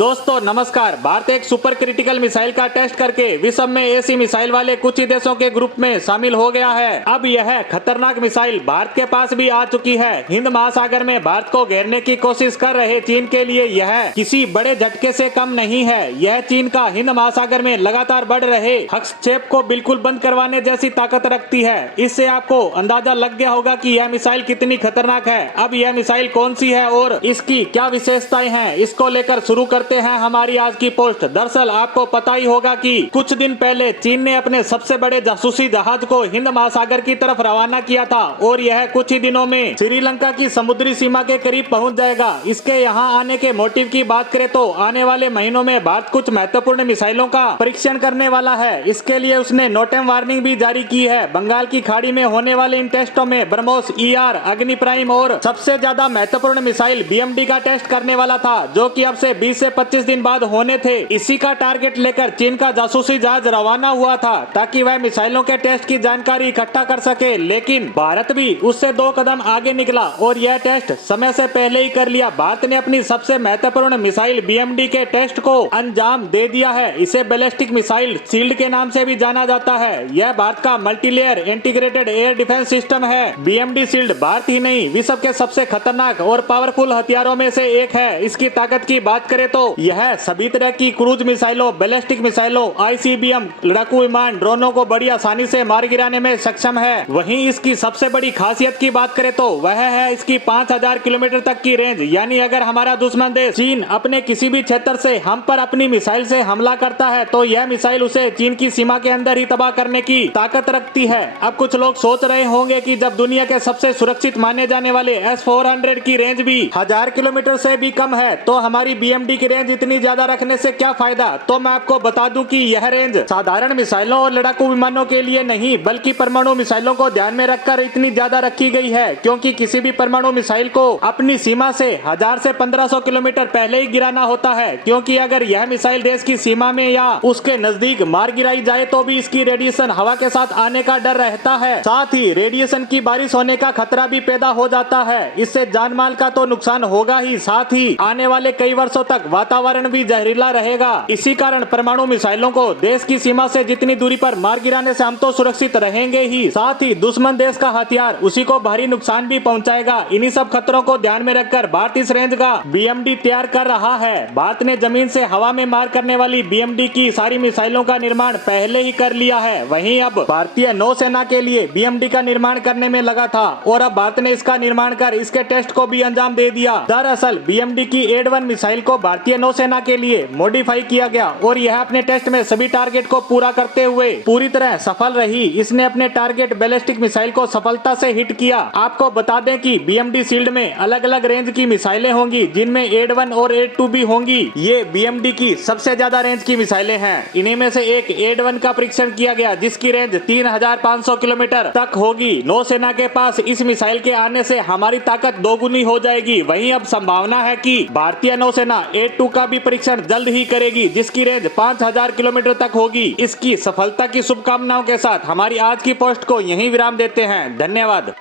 दोस्तों नमस्कार। भारत एक सुपर क्रिटिकल मिसाइल का टेस्ट करके विश्व में ऐसी मिसाइल वाले कुछ ही देशों के ग्रुप में शामिल हो गया है। अब यह खतरनाक मिसाइल भारत के पास भी आ चुकी है। हिंद महासागर में भारत को घेरने की कोशिश कर रहे चीन के लिए यह किसी बड़े झटके से कम नहीं है। यह चीन का हिंद महासागर में लगातार बढ़ रहे हस्तक्षेप को बिल्कुल बंद करवाने जैसी ताकत रखती है। इससे आपको अंदाजा लग गया होगा कि यह मिसाइल कितनी खतरनाक है। अब यह मिसाइल कौन सी है और इसकी क्या विशेषताएं हैं, इसको लेकर शुरू करते हैं हमारी आज की पोस्ट। दरअसल आपको पता ही होगा कि कुछ दिन पहले चीन ने अपने सबसे बड़े जासूसी जहाज को हिंद महासागर की तरफ रवाना किया था और यह कुछ ही दिनों में श्रीलंका की समुद्री सीमा के करीब पहुंच जाएगा। इसके यहाँ आने के मोटिव की बात करें तो आने वाले महीनों में भारत कुछ महत्वपूर्ण मिसाइलों का परीक्षण करने वाला है। इसके लिए उसने नोटम वार्निंग भी जारी की है। बंगाल की खाड़ी में होने वाले इन टेस्टों में ब्रह्मोस, ER, अग्नि प्राइम और सबसे ज्यादा महत्वपूर्ण मिसाइल BMD का टेस्ट करने वाला था, जो कि अब से 20 से 25 दिन बाद होने थे। इसी का टारगेट लेकर चीन का जासूसी जहाज रवाना हुआ था ताकि वह मिसाइलों के टेस्ट की जानकारी इकट्ठा कर सके। लेकिन भारत भी उससे 2 कदम आगे निकला और यह टेस्ट समय से पहले ही कर लिया। भारत ने अपनी सबसे महत्वपूर्ण मिसाइल BMD के टेस्ट को अंजाम दे दिया है। इसे बैलिस्टिक मिसाइल शील्ड के नाम से भी जाना जाता है। यह भारत का multilayer integrated air defence system है। BMD शील्ड भारत ही नहीं विश्व के सबसे खतरनाक और पावरफुल हथियारों में से एक है। इसकी ताकत की बात करें तो यह सभी तरह की क्रूज मिसाइलों, बैलिस्टिक मिसाइलों, ICBM, लड़ाकू विमान, ड्रोनों को बड़ी आसानी से मार गिराने में सक्षम है। वहीं इसकी सबसे बड़ी खासियत की बात करें तो वह है इसकी 5000 किलोमीटर तक की रेंज। यानी अगर हमारा दुश्मन देश चीन अपने किसी भी क्षेत्र से हम पर अपनी मिसाइल से हमला करता है तो यह मिसाइल उसे चीन की सीमा के अंदर ही तबाह करने की ताकत रखती है। अब कुछ लोग सोच रहे होंगे कि जब दुनिया के सबसे सुरक्षित माने जाने वाले S-400 की रेंज भी 1000 किलोमीटर से भी कम है तो हमारी BMD की रेंज इतनी ज्यादा रखने से क्या फायदा। तो मैं आपको बता दूं कि यह रेंज साधारण मिसाइलों और लड़ाकू विमानों के लिए नहीं बल्कि परमाणु मिसाइलों को ध्यान में रखकर इतनी ज्यादा रखी गई है, क्योंकि किसी भी परमाणु मिसाइल को अपनी सीमा से 1000 से 1500 किलोमीटर पहले ही गिराना होता है, क्योंकि अगर यह मिसाइल देश की सीमा में या उसके नजदीक मार गिराई जाए तो भी इसकी रेडिएशन हवा के साथ आने का डर रहता है। साथ ही रेडिएशन की बारिश होने का खतरा भी पैदा हो जाता है। इससे जान माल का तो नुकसान होगा ही, साथ ही आने वाले कई वर्षों तक वातावरण भी जहरीला रहेगा। इसी कारण परमाणु मिसाइलों को देश की सीमा से जितनी दूरी पर मार गिराने से हम तो सुरक्षित रहेंगे ही, साथ ही दुश्मन देश का हथियार उसी को भारी नुकसान भी पहुंचाएगा। इन्हीं सब खतरों को ध्यान में रखकर भारत इस रेंज का BMD तैयार कर रहा है। भारत ने जमीन से हवा में मार करने वाली BMD की सारी मिसाइलों का निर्माण पहले ही कर लिया है। वहीं अब भारतीय नौसेना के लिए BMD का निर्माण करने में लगा था और अब भारत ने इसका निर्माण कर इसके टेस्ट को भी अंजाम दे दिया। दरअसल BMD की AD-1 मिसाइल को भारतीय नौसेना के लिए मॉडिफाई किया गया और यह अपने टेस्ट में सभी टारगेट को पूरा करते हुए पूरी तरह सफल रही। इसने अपने टारगेट बैलिस्टिक मिसाइल को सफलता से हिट किया। आपको बता दें कि BMD शील्ड में अलग अलग रेंज की मिसाइलें होंगी, जिनमें AD-1 और AD-2 भी होंगी। ये BMD की सबसे ज्यादा रेंज की मिसाइलें हैं। इन्हीं में से एक AD-1 का परीक्षण किया गया, जिसकी रेंज 3500 किलोमीटर तक होगी। नौसेना के पास इस मिसाइल के आने से हमारी ताकत दोगुनी हो जाएगी। वहीं अब संभावना है कि भारतीय नौसेना AD-2 का भी परीक्षण जल्द ही करेगी, जिसकी रेंज 5000 किलोमीटर तक होगी। इसकी सफलता की शुभकामनाओं के साथ हमारी आज की पोस्ट को यहीं विराम देते हैं। धन्यवाद।